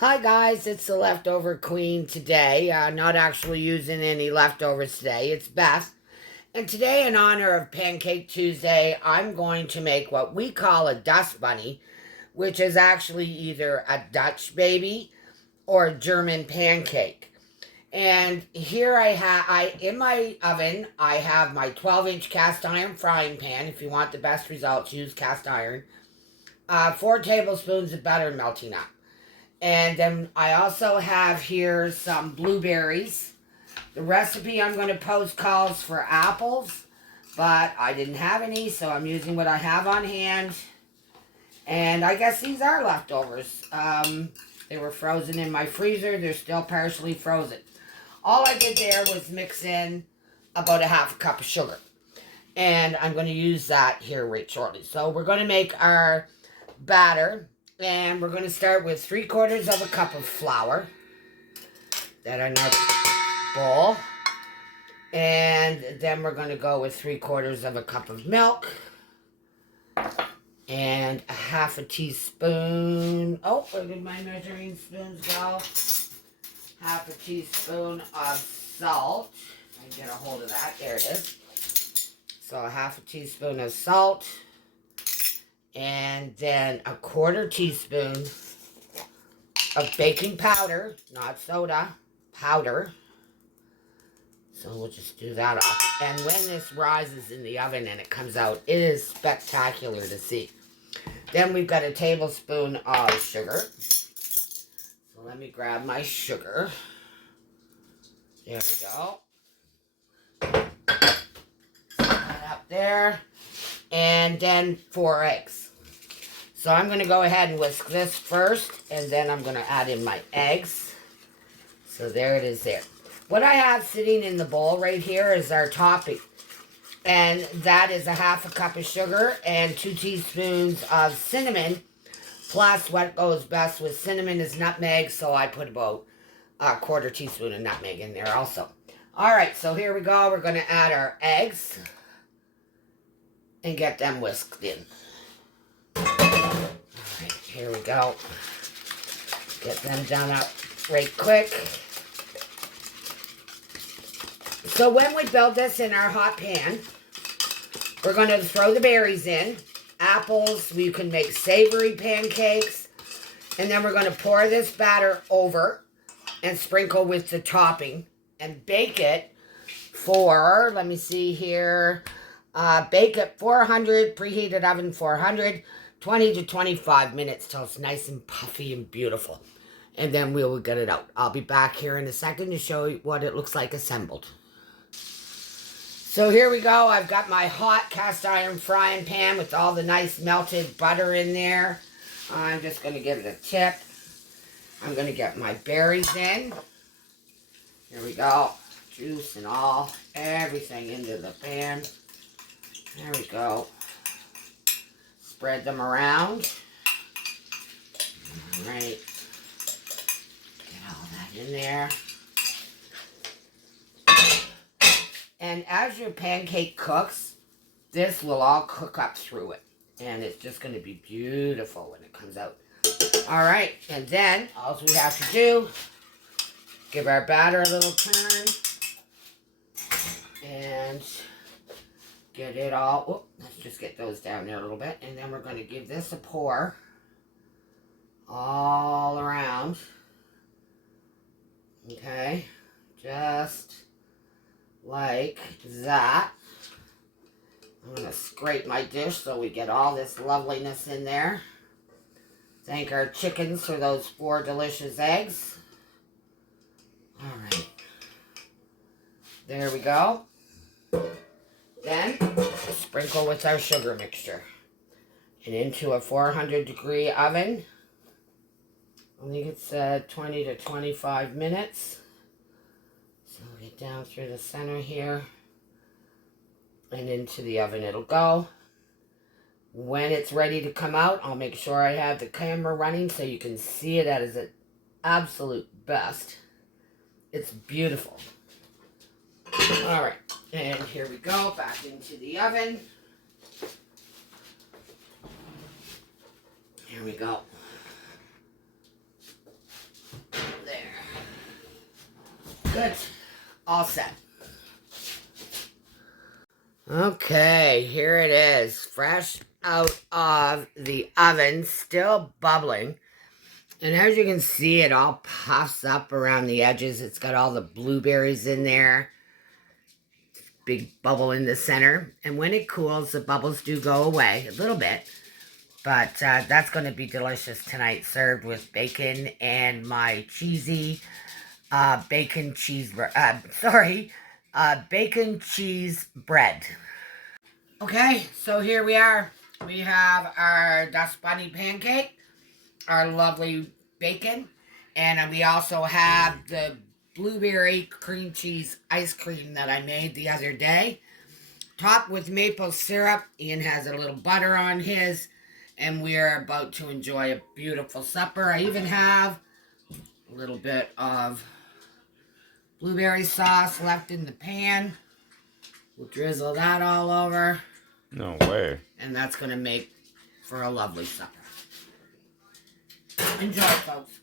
Hi guys, it's the leftover queen today. Not actually using any leftovers today. It's Beth. And today, in honor of Pancake Tuesday, I'm going to make what we call a dust bunny, which is actually either a Dutch baby or a German pancake. And here in my oven, I have my 12-inch cast iron frying pan. If you want the best results, use cast iron. 4 tablespoons of butter melting up. And then I also have here some blueberries. The recipe I'm going to post calls for apples, but I didn't have any, so I'm using what I have on hand. And I guess these are leftovers. They were frozen in my freezer. They're still partially frozen. All I did there was mix in about a half a cup of sugar. And I'm going to use that here right shortly. So we're going to make our batter. And we're going to start with 3/4 of a cup of flour that in our bowl. And then we're going to go with 3/4 of a cup of milk. And a half a teaspoon. Oh, where did my measuring spoons go? Half a teaspoon of salt. I get a hold of that. There it is. So a half a teaspoon of salt. And then a 1/4 teaspoon of baking powder, not soda, powder. So we'll just do that off. And when this rises in the oven and it comes out, it is spectacular to see. Then we've got a tablespoon of sugar. So let me grab my sugar. There we go. Set that up there. And then 4 eggs. So I'm going to go ahead and whisk this first, and then I'm going to add in my eggs. So there it is there. What I have sitting in the bowl right here is our topping. And that is a half a cup of sugar and 2 teaspoons of cinnamon. Plus what goes best with cinnamon is nutmeg, so I put about a 1/4 teaspoon of nutmeg in there also. Alright, so here we go. We're going to add our eggs and get them whisked in. Alright, here we go. Get them done up right quick. So when we build this in our hot pan, we're going to throw the berries in. Apples, you can make savory pancakes. And then we're going to pour this batter over and sprinkle with the topping and bake it for, let me see here, bake at 400, preheated oven 400, 20 to 25 minutes till it's nice and puffy and beautiful. And then we will get it out. I'll be back here in a second to show you what it looks like assembled. So here we go. I've got my hot cast iron frying pan with all the nice melted butter in there. I'm just going to give it a tip. I'm going to get my berries in. Here we go. Juice and all. Everything into the pan. There we go. Spread them around. Alright. Get all that in there. And as your pancake cooks, this will all cook up through it. And it's just going to be beautiful when it comes out. Alright, and then all we have to do, give our batter a little turn. And get it all, oh, let's just get those down there a little bit. And then we're going to give this a pour all around. Okay, just like that. I'm going to scrape my dish so we get all this loveliness in there. Thank our chickens for those 4 delicious eggs. Alright. There we go. Then, sprinkle with our sugar mixture. And into a 400-degree oven. I think it's 20 to 25 minutes. So get down through the center here. And into the oven it'll go. When it's ready to come out, I'll make sure I have the camera running so you can see it at its absolute best. It's beautiful. Alright, and here we go, back into the oven. Here we go. Good. All set. Okay, here it is. Fresh out of the oven, still bubbling. And as you can see, it all puffs up around the edges. It's got all the blueberries in there. Big bubble in the center. And when it cools, the bubbles do go away a little bit. But that's going to be delicious tonight, served with bacon and my cheesy bacon cheese bread. Okay, so here we are. We have our dust bunny pancake, our lovely bacon, and we also have the blueberry cream cheese ice cream that I made the other day, topped with maple syrup. Ian has a little butter on his, and we're about to enjoy a beautiful supper. I even have a little bit of blueberry sauce left in the pan. We'll drizzle that all over. No way. And that's going to make for a lovely supper. Enjoy, folks.